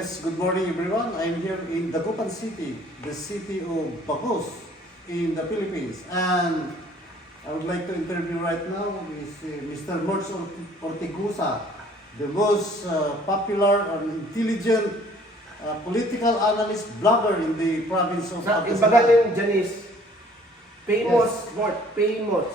Yes, good morning everyone. I'm here in Dagupan City, the city of Bagos in the Philippines. And I would like to interview right now is Mr. Mertz Ortigusa, the most popular and intelligent political analyst blogger in the province of Ibaga yung Janice, famous word, famous.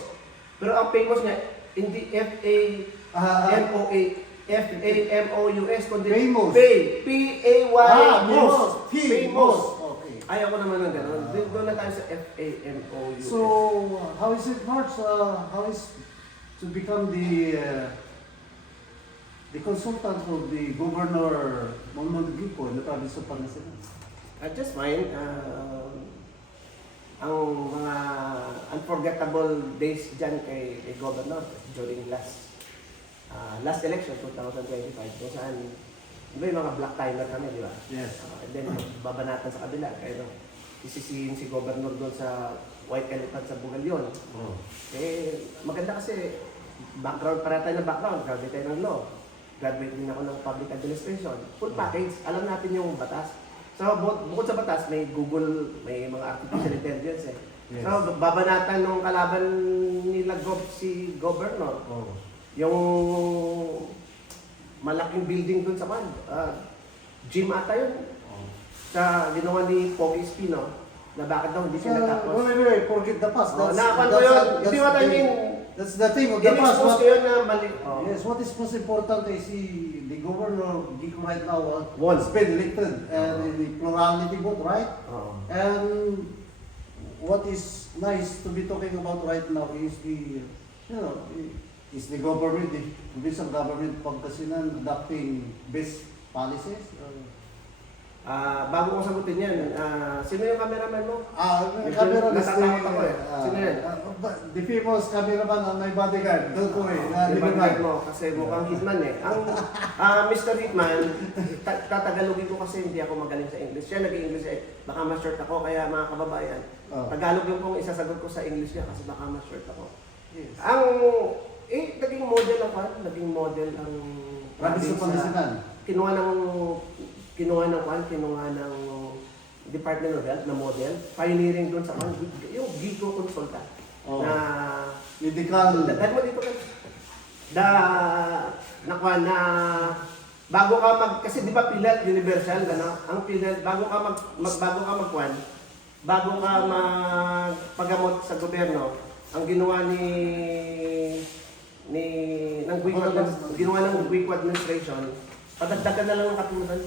Pero ang famous niya, hindi F-A-M-O-A, F-A-M-O-U-S, kundi Famous. P-A-Y-mos. Famous. Okay. Ayaw ko naman ng gano'n. Doon na tayo sa F-A-M-O-U-S. So, how is it, Mertz? How is to become the consultant of the Governor Monmouth Gipo in the province of Pangasinan? Just fine. Ang mga unforgettable days dyan kay Governor during last election, 2025, kung saan may mga black timer kami, di ba? Yes. And then, babanatan sa kabila. Kaya isisihin si Governor doon sa White Elephant sa Bugalyon. Oh. Maganda kasi background, para tayo ng background, graduate tayo ng law. Graduate din ako ng public administration. Full package, alam natin yung batas. So, bukod sa batas, may Google, may mga artificial intelligence eh. Yes. So, babanatan nung kalaban nila si Governor. Oh. Yung malaking building dun sa gym ata yun. Oh. Sa ginawa ni Pogi Espino, na bakit daw hindi siya natapos. Wait, forget the past. Nakapan ko yun. Hindi what I mean. That's the thing of the past. In-expose ko yun na mali. Yes, what is most important is the Governor Gico right now Won. has been elected and in the plurality vote, right? And what is nice to be talking about right now is is the government, the provincial government Pangasinan adopting best policies? Bago ko sagutin yan, sino yung cameraman mo? Cameraman is natatakot ako eh. Sino yan? The famous cameraman on my bodyguard. Doon ko eh. Ibagay mo kasi mukhang Hitman eh. Ang Mr. Hitman, tatagalogin ko kasi hindi ako magaling sa English. Siya nag-English eh. Baka ma-short ako, kaya mga kababayan. Tagalog yung pong isasagot ko sa English niya kasi baka ma-short ako. Yes. Naging model ako, naging model ang Province of Pangasinan. Kinuha ng Department of Health na model, pioneering doon sa yung Gico Consulta. Na medical. Dahil mo dito na bago ka kasi di ba PhilHealth universal ang PhilHealth bago ka magpagamot sa gobyerno, ang ginawa ng Gico administration, padagdagan na lang ng katulad.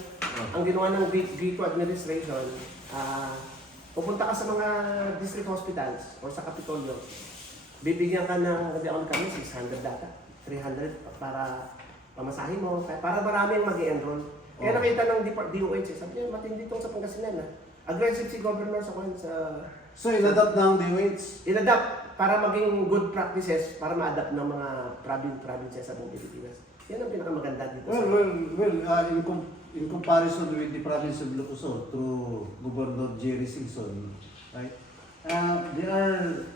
Ang ginawa ng Gico administration, pupunta ka sa mga district hospitals o sa Kapitolyo, bibigyan ka ng, hindi ako kami, 600 data, 300 para pamasahin mo, para maraming mag-i-enroll. Kaya nakita ng DOH, sabi niya, matindi itong sa Pangasinan. Aggressive si Governor sa So, in-adapt na ang DOH? In-adapt para maging good practices, para ma-adapt ng mga provinces sa buong Pilipinas. Yan ang pinakamaganda dito. In comparison with the province of Ilocos through Governor Jerry Singson, right? They are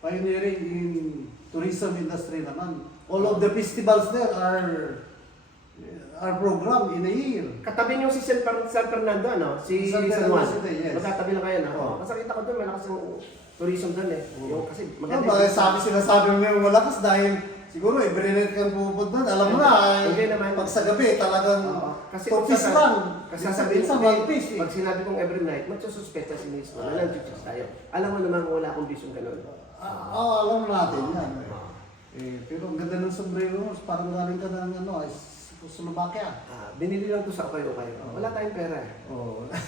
pioneering in tourism industry naman. All of the festivals there are programmed in a year. Katabi niyo si San Fernando, ano? Si San Juan. Yes. Magkatabi lang kayo, no? Kasi kita ko doon, malakas yung tourism doon eh. Yung, kasi maganda. Sinasabi mo yung malakas dahil siguro every night kang pupunta, alam mo na, pag sa gabi talagang topis lang. Kasi sasabihin sa one-piece. Pag sinabi kong every night, magsususpeta si Ministro na nag-chicks tayo. Alam mo naman kung wala akong vision ganun. Alam natin yan. Pero ang ganda ng sombrero mo, parang galing ka ng Slovakia. Binili lang to sa okay. Wala tayong pera eh.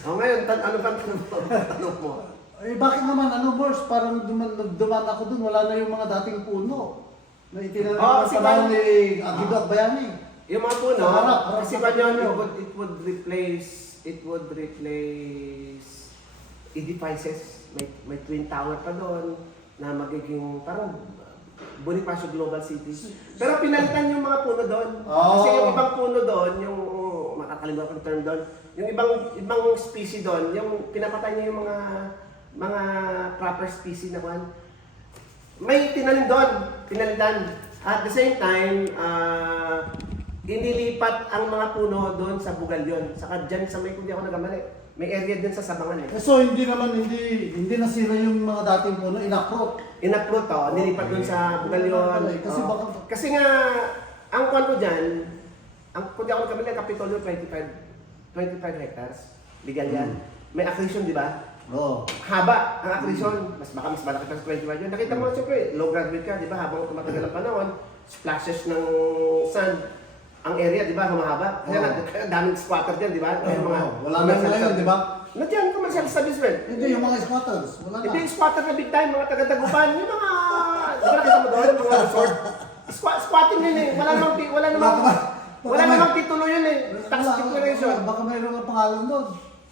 Ngayon, ano ba tanong mo? Bakit naman, Boss? Parang duman ako dun, wala na yung mga dating puno. Na itinanong sa panahon ni Aguido Akbayani. Yung mga puno, kasi it would replace edifices. May Twin Tower pa doon na magiging parang Bonifacio Global City. Pero pinalitan yung mga puno doon. Kasi yung ibang puno doon, yung makakalimutan ko term doon, yung ibang species doon, yung pinapatay niya yung mga proper species na kwan. May tinalin doon, pinalitan. At the same time, inilipat ang mga puno doon sa Bugalyon. Saka dyan sa may, kung di ako nagamali, may area din sa Sabangan eh. So hindi nasira yung mga dating puno, in-uproot. In-uproot nilipat doon sa Bugalyon. Kasi Oo. baka... Kasi nga, ang kwan ko dyan, kung di ako nagamali, Kapitolyo 25 hectares. Legal yan. May accretion, di ba? Oo. Haba ang accretion. Mas malaki pa sa 21 yun. Nakita mo siyempre, low graduate ka, di ba? Habang tumatagal ang panahon, splashes ng sand, ang area, di ba, humahaba. Kaya Oo. daming squatter dyan, di ba? Wala na ngayon, di ba? Nandiyan, commercial establishment. Hindi, yung mga squatters. Wala na. Hindi yung squatter na big time, mga taga-Dagupan, yung mga, di ba nakita mo doon, yung mga resort. Squatting yun eh, wala namang titulo yun eh, tax declaration. Baka mayroon ang pangalan doon.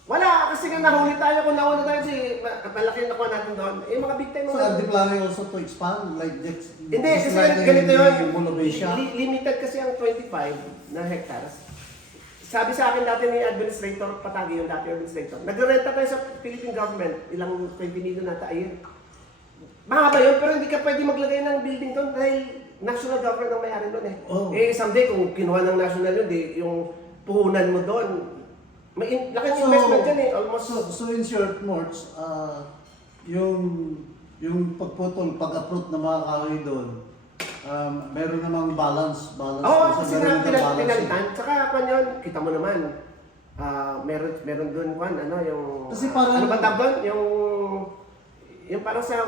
Wala, kasi nga nahuli tayo kung nauna tayo si malaki na nakuha natin doon. Eh, mga big time So, are they planning also to expand? Like, Hindi, kasi ganito yun. Limited kasi ang 25 na hectares. Sabi sa akin dati ni Administrator Patagi, yung dati Administrator, nagre-renta tayo sa Philippine government, ilang 20 million nata a year. Mahaba yun, pero hindi ka pwede maglagay ng building doon dahil national government ang may-ari doon eh. Oh. Eh, someday kung kinuha ng national yun, yung puhunan mo doon, may laking investment dyan eh, almost. So in short, Morts, yung pag-approve ng mga kahoy doon, meron namang balance. Oo, kasi nga environmental pinalitan. Tsaka kwan yun, kita mo naman, meron doon kwan, yung... Kasi parang- ano ba tawag doon? Yung parang sa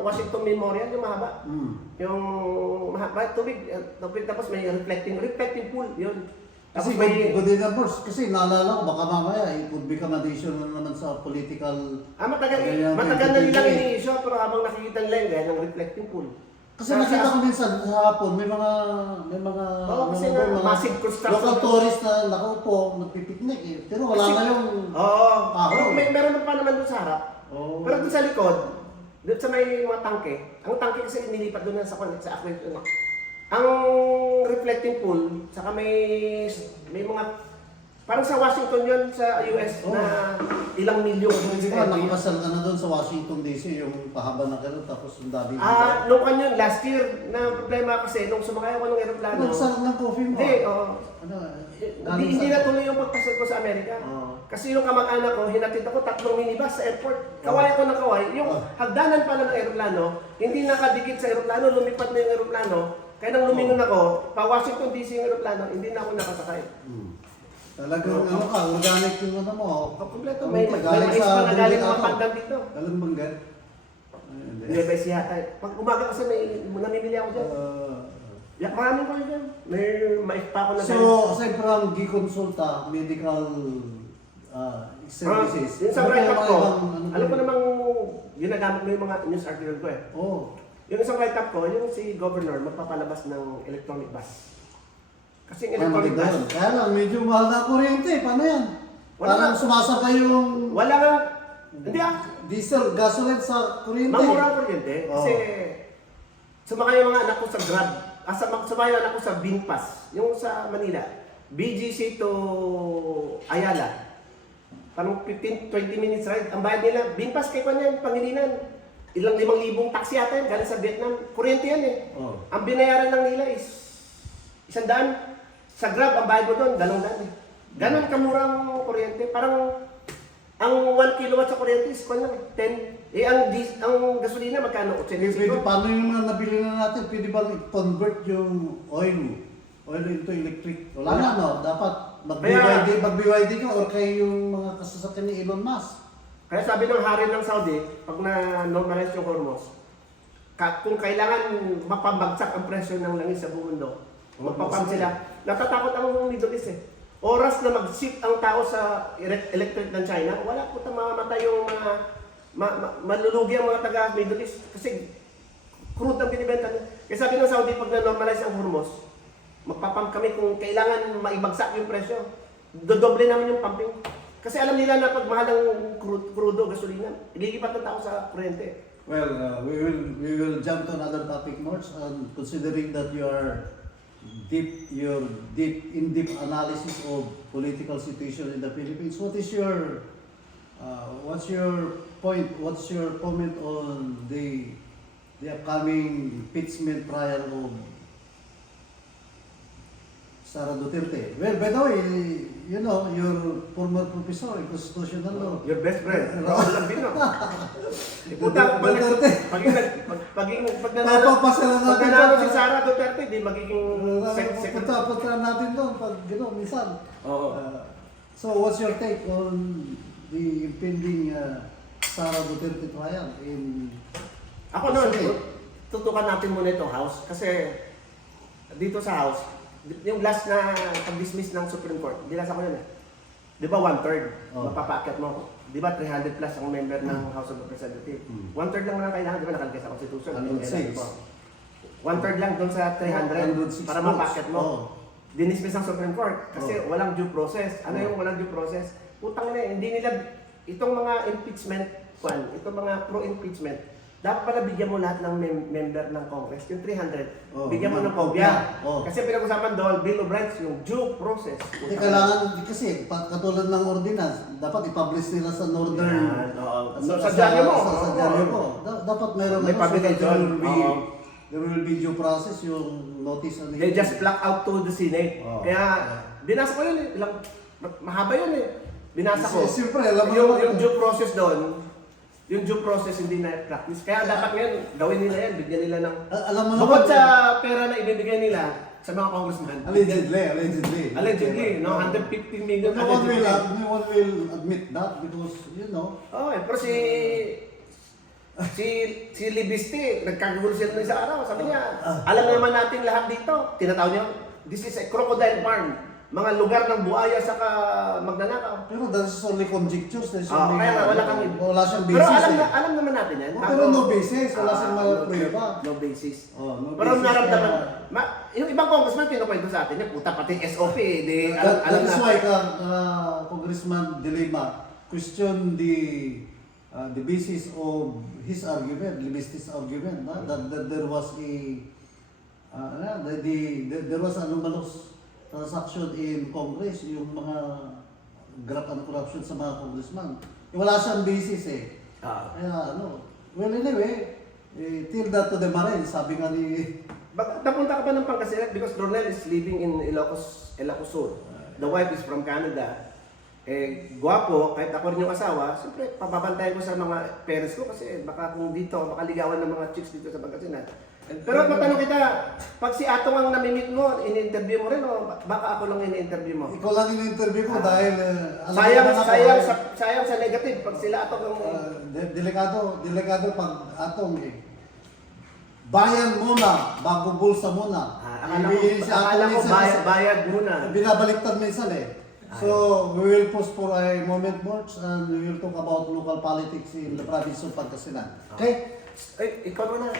Washington Memorial, yung mahaba. Yung mahaba, tubig, tapos may reflecting pool, yun. Kasi good enough, Morts. Kasi naalala ko, baka mamaya, it would become addition na naman sa political... Matagal na nilang ini-issue, pero habang nakikita nila yung gaya ng reflecting pool. Kasi nakita ko minsan sa hapon, may mga Oo, kasi nga, massive construction. local tourist na nakaupo, nagpipiknik eh. Pero wala na yung Oo, meron pa naman doon sa harap. Oh. Pero doon sa likod, doon sa may mga tangke, ang tangke kasi nilipat doon sa aquarium. Ang reflecting pool, saka may mga, parang sa Washington yun, sa US, na ilang milyon. Hindi ba, nakapasal ka na doon sa Washington DC, yung pahaba na karoon, tapos yung dami. Nung kanyon, last year, na problema kasi, nung sumakay ako ng aeroplano. Nagsarap ng coffee mo. Hindi, hindi na natuloy yung pagpasal ko sa Amerika. Kasi yung kamag-anak ko, hinatid ako 3 minibus sa airport. Kaway ako ng kaway. Yung hagdanan pala ng aeroplano, hindi nakadikit sa aeroplano, lumipat na yung aeroplano. Kaya nang lumingon ako, pa Washington DC yung aeroplano, hindi na ako nakasakay. Talagang organic yung ano mo. Kompleto, may mais pa na galing mga pandan dito. Galing banggan? Nueva Ecija yata. Pag umaga kasi namimili ako dyan. Maraming ko dyan. May mais pa ako na So, aside from G-Consulta, medical services. Yung sa write-up ko, alam ko namang ginagamit mo yung mga news article ko eh. Yung isang write-up ko, yung si Governor magpapalabas ng electronic bus. Kasi yung electronic bus... Kaya lang, medyo mahal na kuryente. Paano yan? Parang sumasabay yung... Wala nga... Hindi diesel, gasoline sa kuryente. Mamura ang kuryente. Kasi sumakay yung mga anak ko sa Grab. Sumakay yung anak ko sa Binpass. Yung sa Manila. BGC to Ayala. Parang 15-20 minutes ride. Ang bayad nila, Binpass kay Panyan, Pangilinan. Ilang 5,000 taxi yata yan, galing sa Vietnam. Kuryente yan eh. Ang binayaran lang nila is 100. Sa Grab, ang bayad mo doon, 200 eh. Ganon kamurang kuryente. Parang ang 1 kilowatt sa kuryente is 10. Eh, ang gasolina, magkano? 85. Paano yung mga nabili na natin? Pwede ba i-convert yung oil into electric? Wala na, no? Dapat mag-BYD ka or kayo yung mga kasasakyan ni Elon Musk. Kaya sabi ng hari ng Saudi, pag na-normalize yung Hormuz, kung kailangan mapabagsak ang presyo ng langis sa buong mundo, magpapam sila. Natatakot ang Middle East eh. Oras na mag-shift ang tao sa electric ng China, wala po mamamatay yung mga malulugi ang mga taga Middle East kasi crude ang binibenta nila. Kaya sabi ng Saudi, pag na-normalize ang Hormuz, magpapam kami kung kailangan maibagsak yung presyo. Dodoble namin yung pumping. Kasi alam nila na pag mahal ang crudo, gasolina, ililipat ng tao sa kuryente. Well, we will jump to another topic, Morts, and considering that you're in-depth analysis of political situation in the Philippines. What's your point? What's your comment on the upcoming impeachment trial of Sara Duterte. Well, by the way, you know, your former professor in constitutional law. Your best friend, Raul Lambino. Puta, pag nanalo Papapasalan natin. Pag nanalo si Sara Duterte, di magiging second. Punta natin doon pag gano'n, minsan. Oo. So, what's your take on the impending Sara Duterte trial in... Ako noon, Sige. tutukan natin muna itong House kasi dito sa House, yung last na pag-dismiss ng Supreme Court, binasa ko yun eh. Di ba 1/3? Oh. Mapapaakyat mo. Di ba 300 plus ang member ng House of Representatives? 1/3 lang naman kailangan, di ba nakalagay sa Constitution? 106. 1/3 lang doon sa 300 para mapaakyat mo. Oh. Dinismiss ng Supreme Court kasi Oh. walang due process. Ano yung walang due process? Putang na, hindi nila, itong mga impeachment, itong mga pro-impeachment, dapat pala bigyan mo lahat ng member ng Congress, yung 300, Oh, bigyan mo ng kopya. kopya. Oh. Kasi pinag-usapan doon, Bill of Rights, yung due process. Hindi kailangan, kasi katulad ng ordinance, dapat i-publish nila sa Northern... Yan, oo. Sa dyaryo mo. Sa dyaryo mo. Dapat meron May publication. Oo. there will be due process yung notice on They just block out to the Senate. Oh. Kaya, binasa ko yun eh. Mahaba yun eh. Binasa ko. Siyempre, alam mo yung, naman. yung due process doon, yung due process hindi na practice. Kaya dapat ngayon, gawin nila yan, bigyan nila ng... Alam mo Bukod naman. sa pera na ibibigay nila sa mga congressman. Allegedly, no? 150 million No one allegedly. will admit that because, you know, Oh, pero si Libiste, nagkagulo siya nung isang araw. Sabi niya, alam naman natin lahat dito. Tinatawag niya, this is a crocodile farm. Mga lugar ng buhaya sa magnanakaw. pero that's only conjectures. There's Ah, only, kaya nga, wala kang... wala siyang basis. Pero alam, eh. alam naman natin yan. Pero no basis, wala siyang mga prueba. No basis. Oh, no Pero basis, naramdaman, kaya- yung ibang congressman kinukwento sa atin, puta pati SOP, di alam That is na. why Congressman De Lima questioned the basis of his argument, Libisti's argument, that there was there was anomalous transaction in Congress, yung mga graft and corruption sa mga congressman. Wala siyang basis eh. Kaya well anyway, till that to the marine, sabi nga ni... Napunta ka ba ng Pangasinan? Because Ronel is living in Ilocos Sur. The wife is from Canada. Guwapo, kahit ako rin yung asawa, siyempre, papabantayan ko sa mga parents ko kasi baka kung dito, makaligawan ng mga chicks dito sa Pangasinan. Pero matanong kita, pag si Atong ang namimit mo, in-interview mo rin o baka ako lang in-interview mo? Ikaw lang yung interview ko dahil... sayang sa negative pag sila Atong ang... delikado pag atong bayan muna, bago bulsa muna. Akala ko bayad muna. Binabaliktad minsan eh. So, we will pause for a moment more and we will talk about local politics in the province of Pangasinan. Okay? Ikaw na.